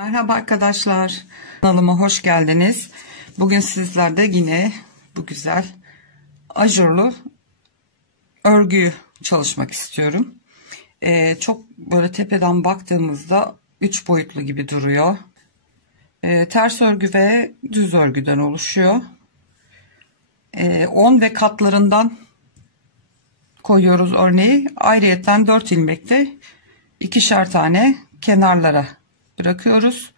Merhaba arkadaşlar, kanalıma hoş geldiniz. Bugün sizlerle yine bu güzel ajurlu örgüyü çalışmak istiyorum. Çok böyle tepeden baktığımızda 3 boyutlu gibi duruyor. Ters örgü ve düz örgüden oluşuyor. 10 ve katlarından koyuyoruz örneği. Ayrıyeten 4 ilmekte ikişer tane kenarlara bırakıyoruz.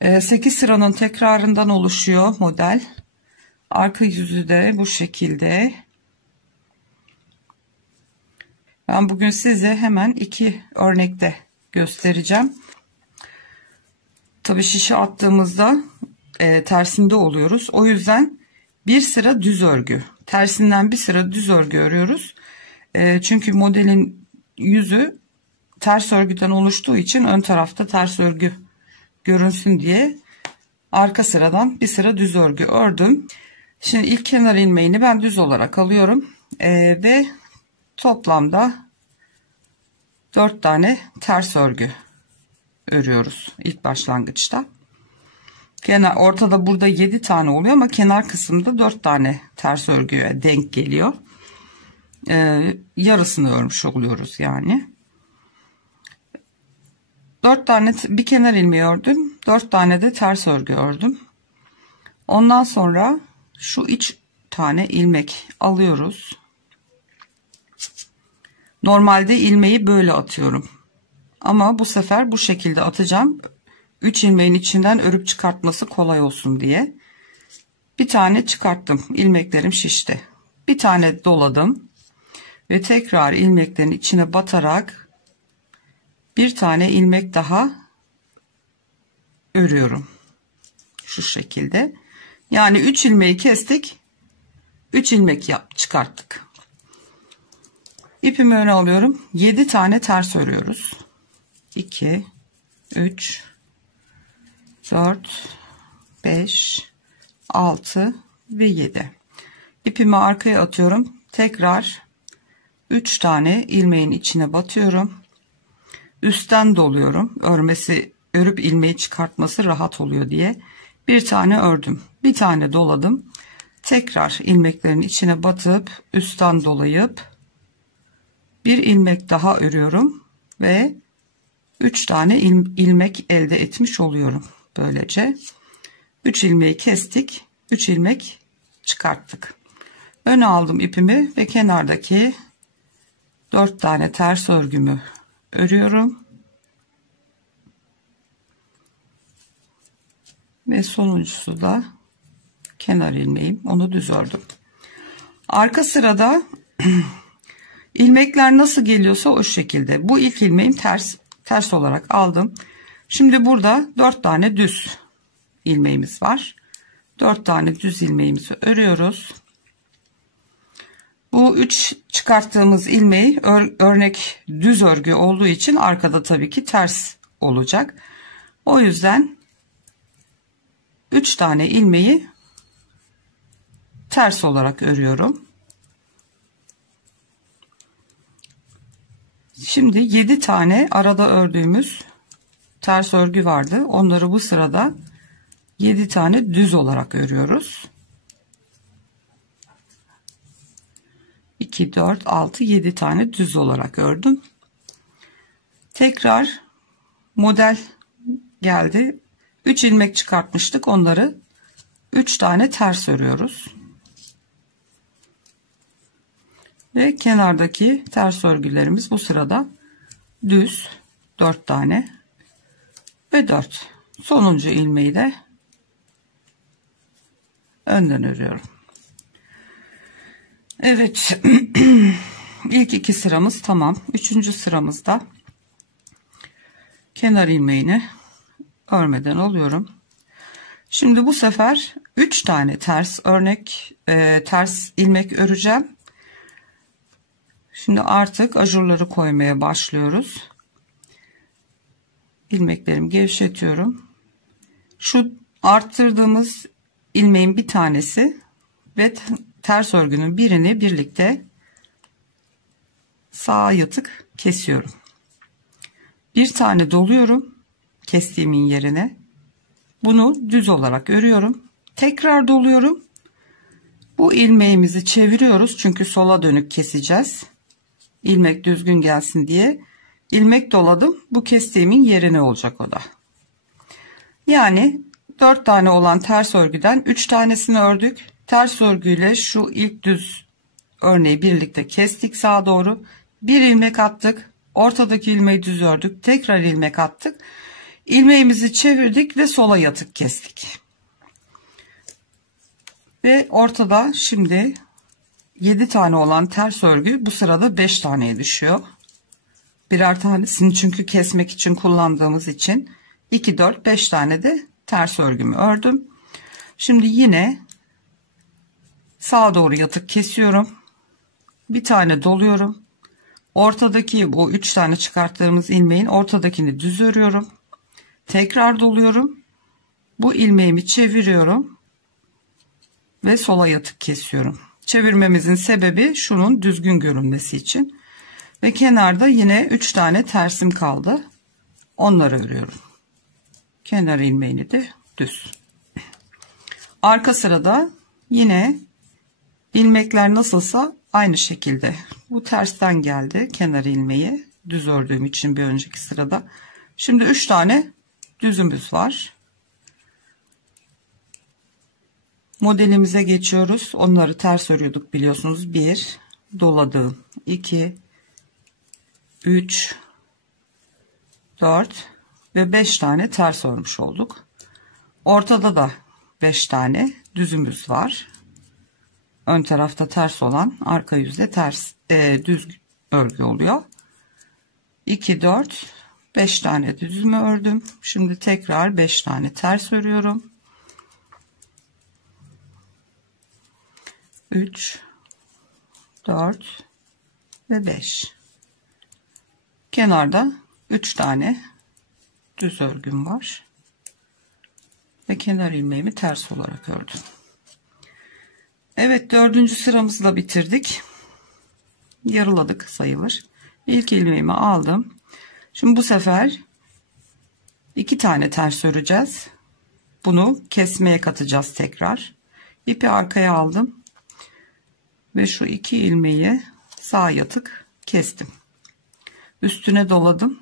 8 sıranın tekrarından oluşuyor model. Arka yüzü de bu şekilde. Ben bugün size hemen 2 örnekte göstereceğim. Tabii şişe attığımızda tersinde oluyoruz. O yüzden bir sıra düz örgü, tersinden bir sıra düz örgü örüyoruz. Çünkü modelin yüzü ters örgüden oluştuğu için ön tarafta ters örgü görünsün diye arka sıradan bir sıra düz örgü ördüm. Şimdi ilk kenar ilmeğini ben düz olarak alıyorum ve toplamda 4 tane ters örgü örüyoruz ilk başlangıçta. Ortada burada 7 tane oluyor ama kenar kısımda 4 tane ters örgüye denk geliyor. Yarısını örmüş oluyoruz yani. 4 tane bir kenar ilmeği ördüm. 4 tane de ters örgü ördüm. Ondan sonra şu 3 tane ilmek alıyoruz. Normalde ilmeği böyle atıyorum. Ama bu sefer bu şekilde atacağım. 3 ilmeğin içinden örüp çıkartması kolay olsun diye. Bir tane çıkarttım. İlmeklerim şişti. Bir tane doladım. Ve tekrar ilmeklerin içine batarak bir tane ilmek daha örüyorum. Şu şekilde. Yani 3 ilmeği kestik. 3 ilmek çıkarttık. İpimi öne alıyorum. 7 tane ters örüyoruz. 2, 3, 4, 5, 6 ve 7. İpimi arkaya atıyorum. Tekrar 3 tane ilmeğin içine batıyorum. Üstten doluyorum. Örüp ilmeği çıkartması rahat oluyor diye. Bir tane ördüm. Bir tane doladım. Tekrar ilmeklerin içine batıp üstten dolayıp bir ilmek daha örüyorum ve 3 tane ilmek elde etmiş oluyorum. Böylece 3 ilmeği kestik. 3 ilmek çıkarttık. Öne aldım ipimi ve kenardaki 4 tane ters örgümü örüyorum. Ve sonuncusu da kenar ilmeğim. Onu düz ördüm. Arka sırada ilmekler nasıl geliyorsa o şekilde. Bu ilk ilmeğim ters olarak aldım. Şimdi burada 4 tane düz ilmeğimiz var. 4 tane düz ilmeğimizi örüyoruz. Bu 3 çıkarttığımız ilmeği örnek düz örgü olduğu için arkada tabii ki ters olacak. O yüzden 3 tane ilmeği ters olarak örüyorum. Şimdi 7 tane arada ördüğümüz ters örgü vardı. Onları bu sırada 7 tane düz olarak örüyoruz. 2, 4, 6, 7 tane düz olarak ördüm. Tekrar model geldi. 3 ilmek çıkartmıştık. Onları 3 tane ters örüyoruz. Ve kenardaki ters örgülerimiz bu sırada düz 4 tane ve 4. Sonuncu ilmeği de önden örüyorum. Evet. İlk 2 sıramız tamam. 3. sıramızda kenar ilmeğini örmeden alıyorum. Şimdi bu sefer 3 tane ters ilmek öreceğim. Şimdi artık ajurları koymaya başlıyoruz. İlmeklerimi gevşetiyorum. Şu arttırdığımız ilmeğin bir tanesi ve ters örgünün birini birlikte sağa yatık kesiyorum. Bir tane doluyorum. kestiğimin yerine. Bunu düz olarak örüyorum. Tekrar doluyorum. Bu ilmeğimizi çeviriyoruz çünkü sola dönük keseceğiz. İlmek düzgün gelsin diye ilmek doladım. Bu kestiğimin yerine olacak o da. Yani 4 tane olan ters örgüden 3 tanesini ördük. Ters örgüyle şu ilk düz örneği birlikte kestik sağa doğru. Bir ilmek attık. Ortadaki ilmeği düz ördük. Tekrar ilmek attık. İlmeğimizi çevirdik ve sola yatık kestik. Ve ortada şimdi 7 tane olan ters örgü bu sırada 5 taneye düşüyor. Birer tanesini çünkü kesmek için kullandığımız için 2, 4, 5 tane de ters örgümü ördüm. Şimdi yine sağa doğru yatık kesiyorum. Bir tane doluyorum. Ortadaki bu 3 tane çıkarttığımız ilmeğin ortadakini düz örüyorum. Tekrar doluyorum. Bu ilmeğimi çeviriyorum. Ve sola yatık kesiyorum. Çevirmemizin sebebi şunun düzgün görünmesi için. Ve kenarda yine 3 tane tersim kaldı. Onları örüyorum. Kenar ilmeğini de düz. Arka sırada yine ilmekler nasılsa aynı şekilde. Bu tersten geldi kenar ilmeği. Düz ördüğüm için bir önceki sırada. Şimdi 3 tane düzümüz var. Modelimize geçiyoruz. Onları ters örüyorduk biliyorsunuz. 1 doladım. 2 3 4 ve 5 tane ters örmüş olduk. Ortada da 5 tane düzümüz var. Ön tarafta ters olan, arka yüzde ters düz örgü oluyor. 2 4 5 tane düzümü ördüm. Şimdi tekrar 5 tane ters örüyorum. 3 4 ve 5. Kenarda 3 tane düz örgüm var. Ve kenar ilmeğimi ters olarak ördüm. Evet, 4. sıramızı da bitirdik. Yarıladık sayılır. İlk ilmeğimi aldım. Şimdi bu sefer 2 tane ters öreceğiz. Bunu kesmeye katacağız tekrar. İpi arkaya aldım. Ve şu 2 ilmeği sağa yatık kestim. Üstüne doladım.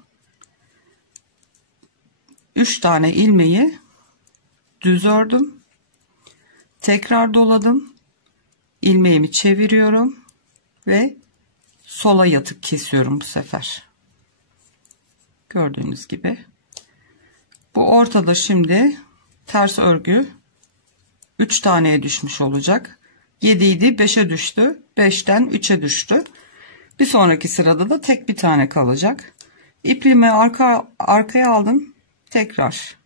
3 tane ilmeği düz ördüm. Tekrar doladım. İlmeğimi çeviriyorum ve sola yatık kesiyorum bu sefer. Gördüğünüz gibi. Bu ortada şimdi ters örgü 3 taneye düşmüş olacak. 7 idi, 5'e düştü. 5'ten 3'e düştü. Bir sonraki sırada da tek bir tane kalacak. İpliğimi arkaya aldım. Tekrar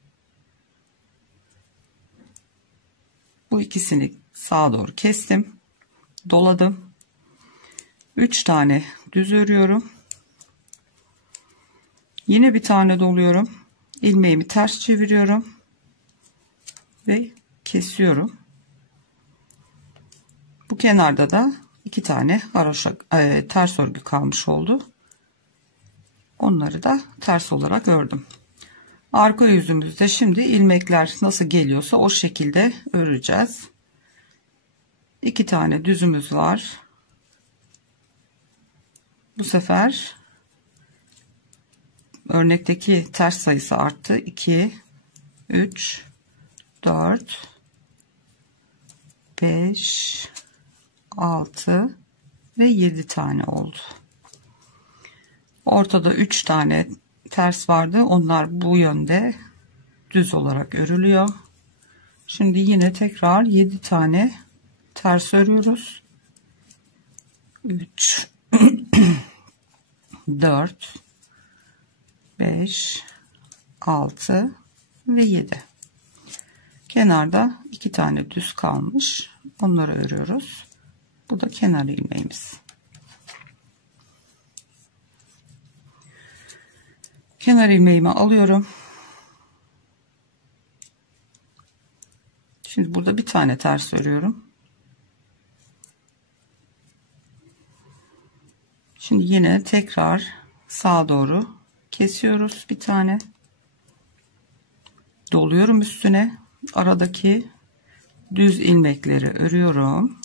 bu ikisini sağa doğru kestim. Doladım. 3 tane düz örüyorum. Yine bir tane doluyorum. İlmeğimi ters çeviriyorum ve kesiyorum. Bu kenarda da 2 tane haroşa ters örgü kalmış oldu. Onları da ters olarak ördüm. Arka yüzümüzde şimdi ilmekler nasıl geliyorsa o şekilde öreceğiz. 2 tane düzümüz var. Bu sefer örnekteki ters sayısı arttı. 2 3 4 5 6 ve 7 tane oldu. Ortada 3 tane ters vardı. Onlar bu yönde düz olarak örülüyor. Şimdi yine tekrar 7 tane ters örüyoruz. 3 4 5 6 ve 7. Kenarda 2 tane düz kalmış. Onları örüyoruz. Bu da kenar ilmeğimiz. Kenar ilmeğimi alıyorum. Şimdi burada bir tane ters örüyorum. Şimdi yine tekrar sağa doğru kesiyoruz bir tane. doluyorum üstüne. Aradaki düz ilmekleri örüyorum.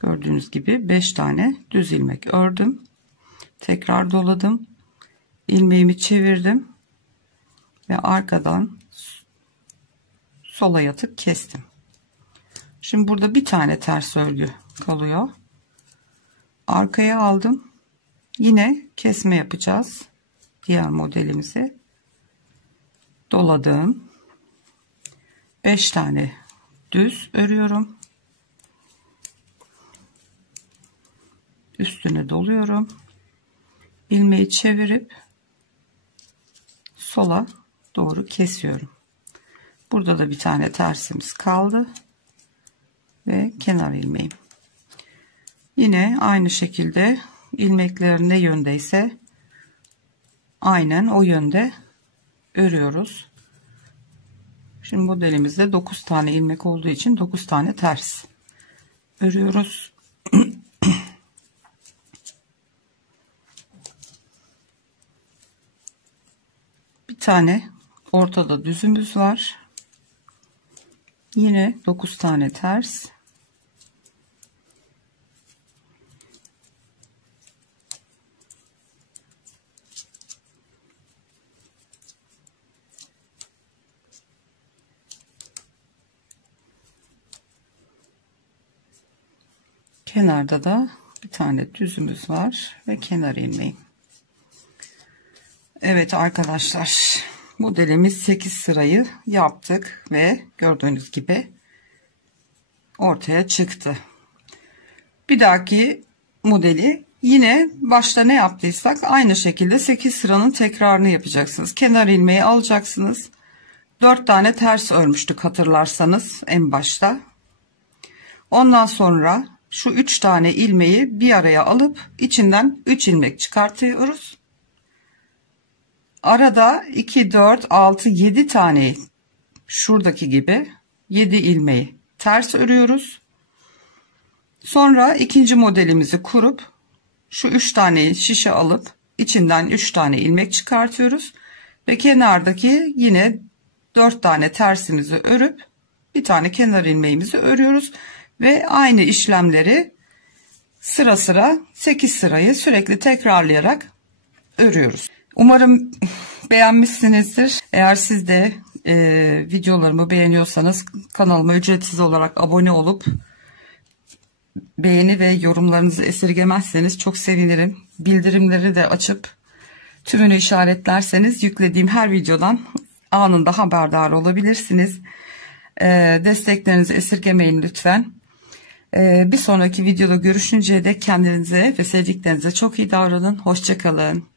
Gördüğünüz gibi 5 tane düz ilmek ördüm. Tekrar doladım. İlmeğimi çevirdim ve arkadan sola yatıp kestim. Şimdi burada bir tane ters örgü kalıyor. Arkaya aldım. Yine kesme yapacağız. Diğer modelimizi doladım. 5 tane düz örüyorum. Üstüne doluyorum. İlmeği çevirip sola doğru kesiyorum. Burada da bir tane tersimiz kaldı ve kenar ilmeğim. Yine aynı şekilde ilmekler ne yöndeyse aynen o yönde örüyoruz. Şimdi modelimizde 9 tane ilmek olduğu için 9 tane ters örüyoruz. Bir tane ortada düzümüz var. Yine 9 tane ters. Kenarda da bir tane düzümüz var ve kenar ilmeğim. Evet arkadaşlar, modelimiz 8 sırayı yaptık ve gördüğünüz gibi ortaya çıktı. Bir dahaki modeli yine başta ne yaptıysak aynı şekilde 8 sıranın tekrarını yapacaksınız. Kenar ilmeği alacaksınız. 4 tane ters örmüştük hatırlarsanız en başta. Ondan sonra şu 3 tane ilmeği bir araya alıp içinden 3 ilmek çıkartıyoruz. Arada 2, 4, 6, 7 tane şuradaki gibi 7 ilmeği ters örüyoruz. Sonra ikinci modelimizi kurup şu 3 tane şişe alıp içinden 3 tane ilmek çıkartıyoruz. Ve kenardaki yine 4 tane tersimizi örüp bir tane kenar ilmeğimizi örüyoruz. Ve aynı işlemleri sıra sıra 8 sırayı sürekli tekrarlayarak örüyoruz. Umarım beğenmişsinizdir. Eğer siz de videolarımı beğeniyorsanız kanalıma ücretsiz olarak abone olup beğeni ve yorumlarınızı esirgemezseniz çok sevinirim. Bildirimleri de açıp tümünü işaretlerseniz yüklediğim her videodan anında haberdar olabilirsiniz. Desteklerinizi esirgemeyin lütfen. Bir sonraki videoda görüşünceye dek kendinize ve sevdiklerinize çok iyi davranın. Hoşça kalın.